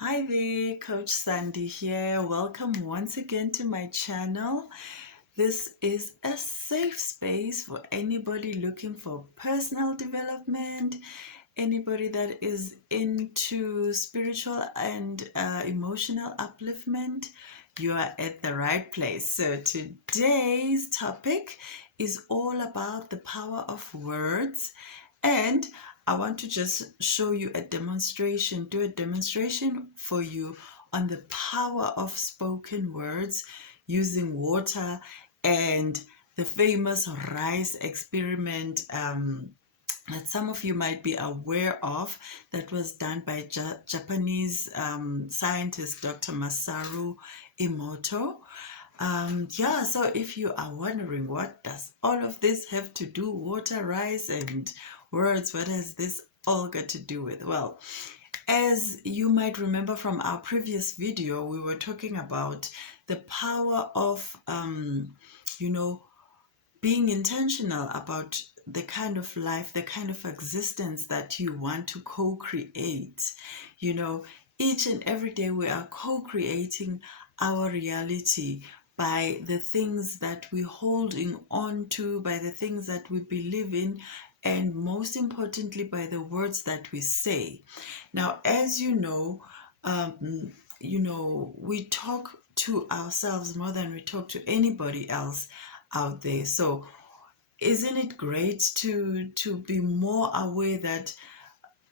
Hi there, Coach Sandy here. Welcome once again to my channel. This is a safe space for anybody looking for personal development, anybody that is into spiritual and emotional upliftment. You are at the right place. So today's topic is all about the power of words, and I want to just show you a demonstration, do a demonstration for you on the power of spoken words using water and the famous rice experiment that some of you might be aware of, that was done by Japanese scientist Dr. Masaru Emoto. Yeah, so if you are wondering what does all of this have to do, water, rice, and words, what has this all got to do with? Well, as you might remember from our previous video, we were talking about the power of, you know, being intentional about the kind of life, the kind of existence that you want to co-create. You know, each and every day we are co-creating our reality by the things that we're holding on to, by the things that we believe in, and most importantly, by the words that we say. Now, as we talk to ourselves more than we talk to anybody else out there. So isn't it great to be more aware that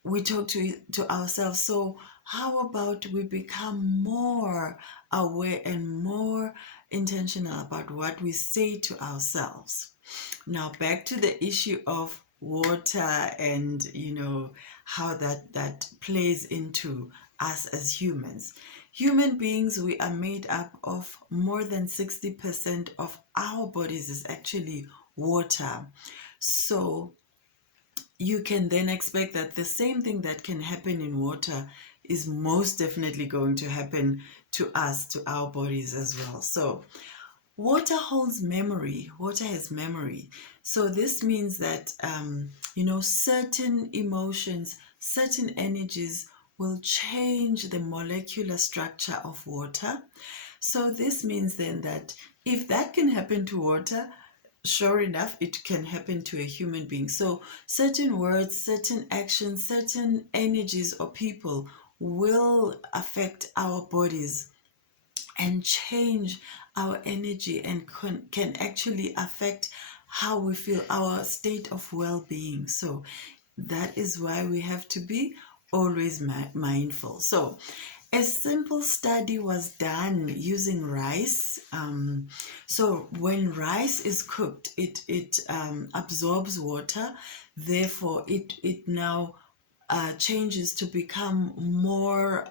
we talk to ourselves? So how about we become more aware and more intentional about what we say to ourselves? Now back to the issue of water and how that plays into us as humans. Human beings, we are made up of more than 60% of our bodies is actually water. So you can then expect that the same thing that can happen in water is most definitely going to happen to us, to our bodies as well. So water holds memory. Water has memory. So this means that, certain emotions, certain energies will change the molecular structure of water. So this means then that if that can happen to water, sure enough, it can happen to a human being. So certain words, certain actions, certain energies or people will affect our bodies and change our energy and can actually affect how we feel, our state of well-being. So that is why we have to be always mindful. So a simple study was done using rice. So when rice is cooked, it absorbs water. Therefore, it now changes to become more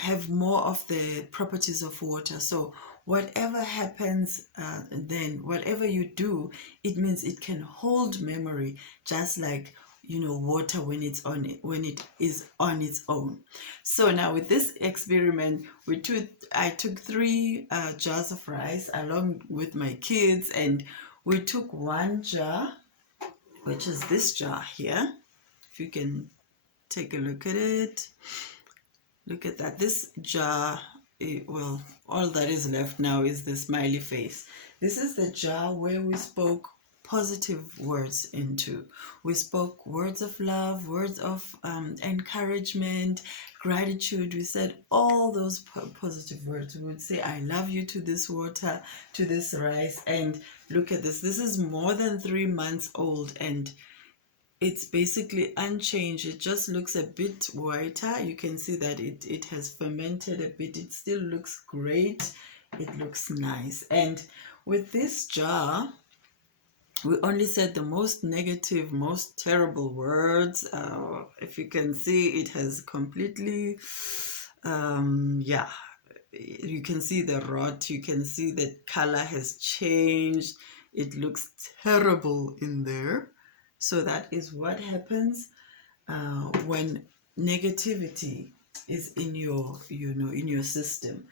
have more of the properties of water. So whatever happens, then whatever you do, it means it can hold memory, just like water when it is on its own. So now with this experiment, I took 3 jars of rice along with my kids, and we took 1 jar, which is this jar here. If you can take a look at it. Look at that. This jar, well, all that is left now is the smiley face. This is the jar where we spoke positive words into. We spoke words of love, words of encouragement, gratitude. We said all those positive words. We would say, I love you to this water, to this rice. And look at this. This is more than 3 months old, and it's basically unchanged. It just looks a bit whiter. You can see that it has fermented a bit. It still looks great. It looks nice. And with this jar, we only said the most negative, most terrible words. If you can see, it has completely, you can see the rot. You can see the color has changed. It looks terrible in there. So that is what happens when negativity is in your system.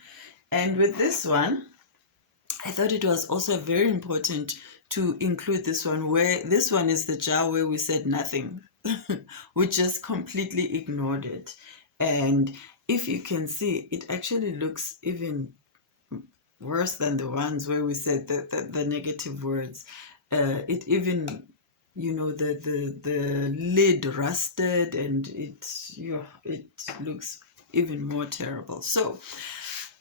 And with this one, I thought it was also very important to include this one, where this one is the jar where we said nothing. We just completely ignored it. And if you can see, it actually looks even worse than the ones where we said the negative words. It even, the lid rusted, and it looks even more terrible. So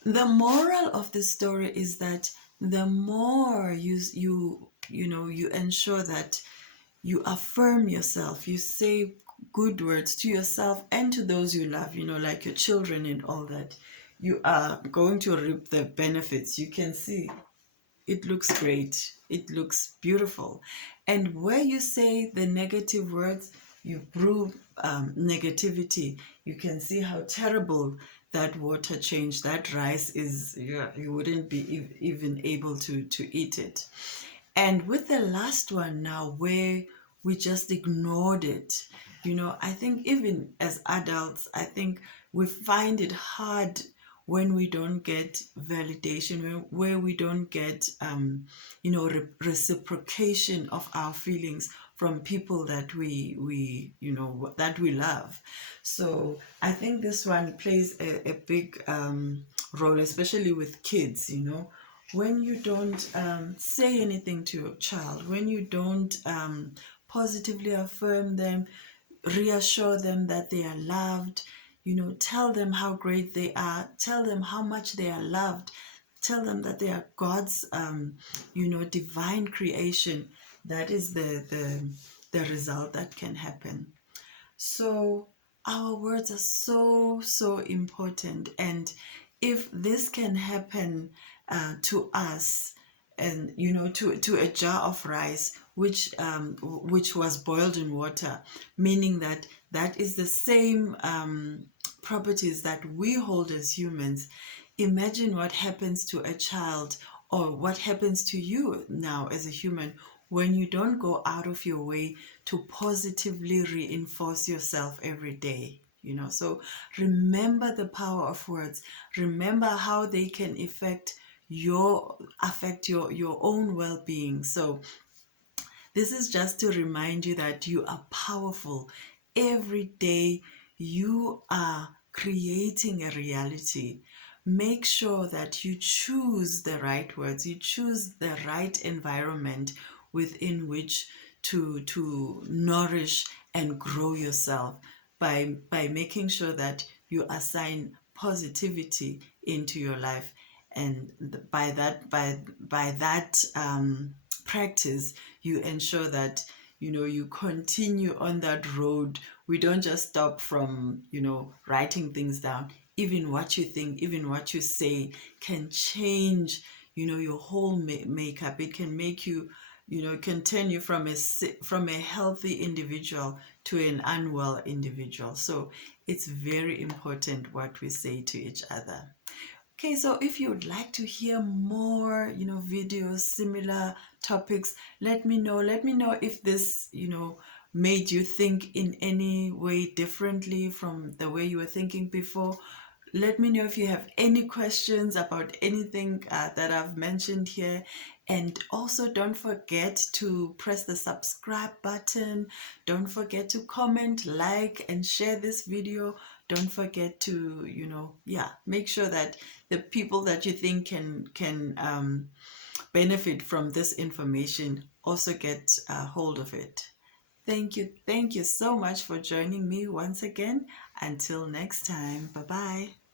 the moral of the story is that the more you ensure that you affirm yourself, you say good words to yourself and to those you love, like your children and all that, you are going to reap the benefits. You can see it looks great, it looks beautiful. And where you say the negative words, you brew negativity. You can see how terrible that water change, that rice is. You wouldn't be even able to eat it. And with the last one now, where we just ignored it, I think even as adults, I think we find it hard when we don't get validation, where we don't get, reciprocation of our feelings from people that that we love. So I think this one plays a big role, especially with kids, when you don't say anything to your child, when you don't positively affirm them, reassure them that they are loved, tell them how great they are, tell them how much they are loved, tell them that they are God's, divine creation. That is the result that can happen. So our words are so, so important. And if this can happen to us, and to a jar of rice which was boiled in water, meaning that that is the same properties that we hold as humans. Imagine what happens to a child, or what happens to you now as a human, when you don't go out of your way to positively reinforce yourself every day. So remember the power of words. Remember how they can affect your own well-being. So this is just to remind you that you are powerful. Every day you are creating a reality. Make sure that you choose the right words, you choose the right environment within which to nourish and grow yourself, by making sure that you assign positivity into your life. And by that practice, you ensure that you continue on that road. We don't just stop from writing things down. Even what you think, even what you say can change your whole makeup. It can make you, it can turn you from a healthy individual to an unwell individual. So it's very important what we say to each other. Okay, so if you would like to hear more, videos, similar topics, let me know. Let me know if this, made you think in any way differently from the way you were thinking before. Let me know if you have any questions about anything that I've mentioned here. And also, don't forget to press the subscribe button. Don't forget to comment, like, and share this video. Don't forget to, make sure that the people that you think can benefit from this information also get a hold of it. Thank you so much for joining me once again. Until next time, bye bye.